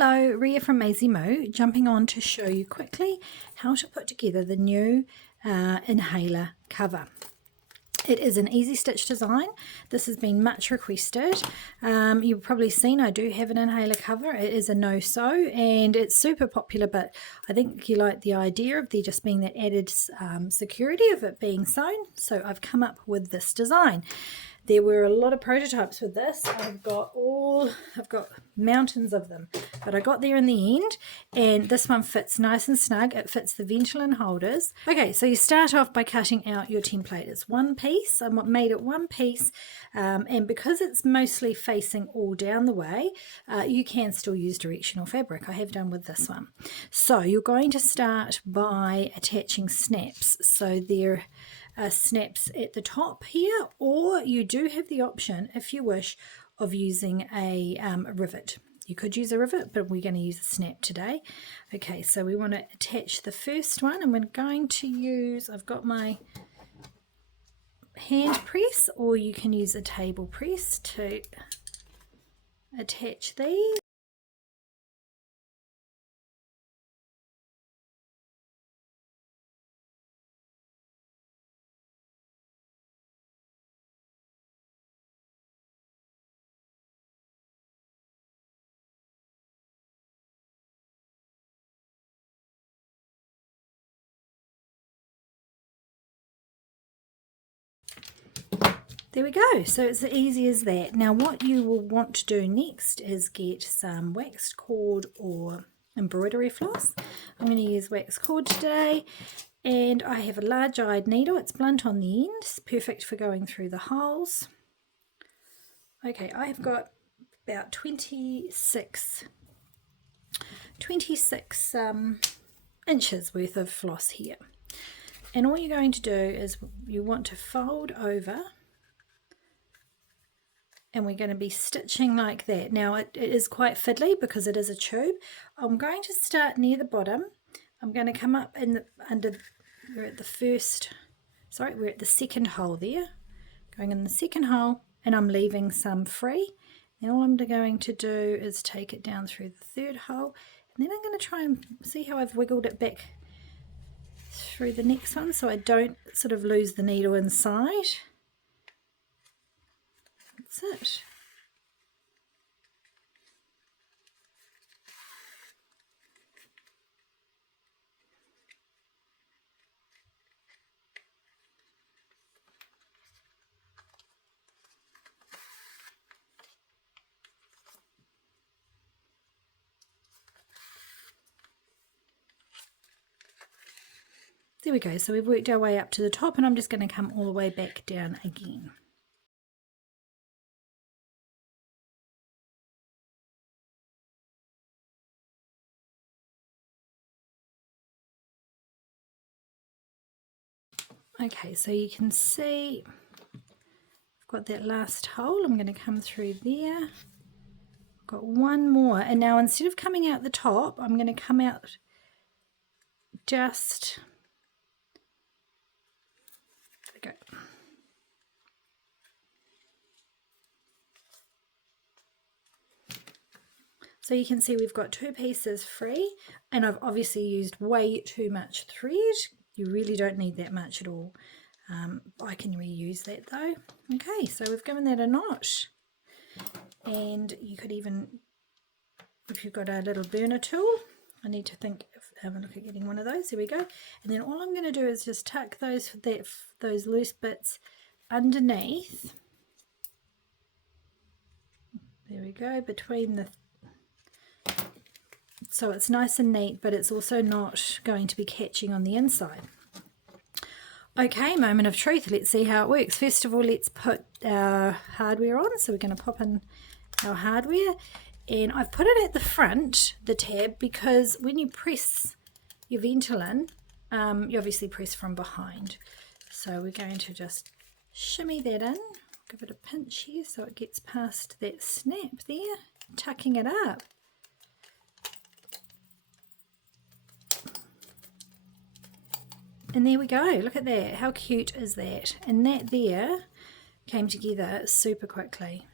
Hello, Ria from Maisie Moo, jumping on to show you quickly how to put together the new inhaler cover. It is an easy stitch design. This has been much requested. You've probably seen I do have an inhaler cover. It is a no-sew and it's super popular, but I think you like the idea of there just being that added security of it being sewn. So I've come up with this design. There were a lot of prototypes with this. I've got mountains of them, but I got there in the end, and this one fits nice and snug. It fits the Ventolin holders. Okay, so you start off by cutting out your template. It's one piece. I made it one piece, and because it's mostly facing all down the way, you can still use directional fabric. I have done with this one. So you're going to start by attaching snaps. So there snaps at the top here, or you do have the option, if you wish, of using a rivet. You could use a rivet, but we're going to use a snap today. Okay, so we want to attach the first one, and we're going to use, I've got my hand press, or you can use a table press to attach these. There we go. So it's as easy as that. Now what you will want to do next is get some waxed cord or embroidery floss. I'm going to use waxed cord today, and I have a large-eyed needle. It's blunt on the end. It's perfect for going through the holes. Okay, I've got about 26 inches worth of floss here. And all you're going to do is you want to fold over, and we're going to be stitching like that. Now it is quite fiddly because it is a tube. I'm going to start near the bottom. I'm going to come up in we're at the second hole there. Going in the second hole, and I'm leaving some free. And all I'm going to do is take it down through the third hole, and then I'm going to try and see how I've wiggled it back through the next one so I don't sort of lose the needle inside. That's it. There we go. So we've worked our way up to the top, and I'm just going to come all the way back down again. Okay, so you can see I've got that last hole. I'm going to come through there. I've got one more, and now instead of coming out the top, I'm going to come out just, there we go. So you can see we've got two pieces free, and I've obviously used way too much thread. You really don't need that much at all. I can reuse that though. Okay, so we've given that a knot, and you could even, if you've got a little burner tool, I need to have a look at getting one of those. There we go. And then all I'm going to do is just tuck those loose bits underneath. There we go, between the, so it's nice and neat, but it's also not going to be catching on the inside. Okay, moment of truth. Let's see how it works. First of all, let's put our hardware on. So we're going to pop in our hardware, and I've put it at the front, the tab, because when you press your Ventolin, you obviously press from behind. So we're going to just shimmy that in, give it a pinch here so it gets past that snap there, tucking it up. And there we go, look at that, how cute is that? And that there came together super quickly.